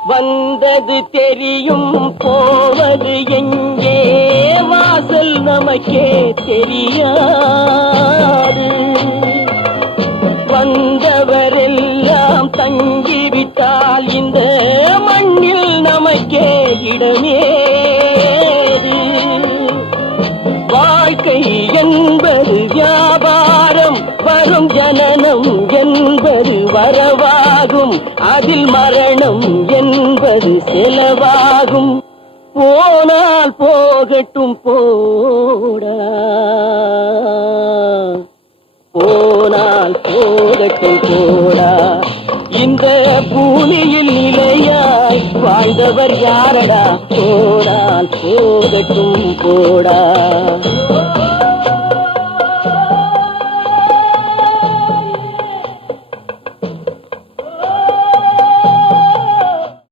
வந்தது தெரியும் போவது எங்கே வாசல் நமக்கே தெரியாது. வந்தவரெல்லாம் தங்கிவிட்டால் இந்த மண்ணில் நமக்கே இடமேது. வாழ்க்கை என்பது வியாபாரம், வரும் ஜனனம் என்பது வரவாகும், அதில் மரணம் என்பது செலவாகும். போனால் போகட்டும் போடா, போனால் போகட்டும் போடா. இந்த பூமியில் நிலையாய் வாழ்ந்தவர் யாரடா? போனால் போகட்டும் போடா.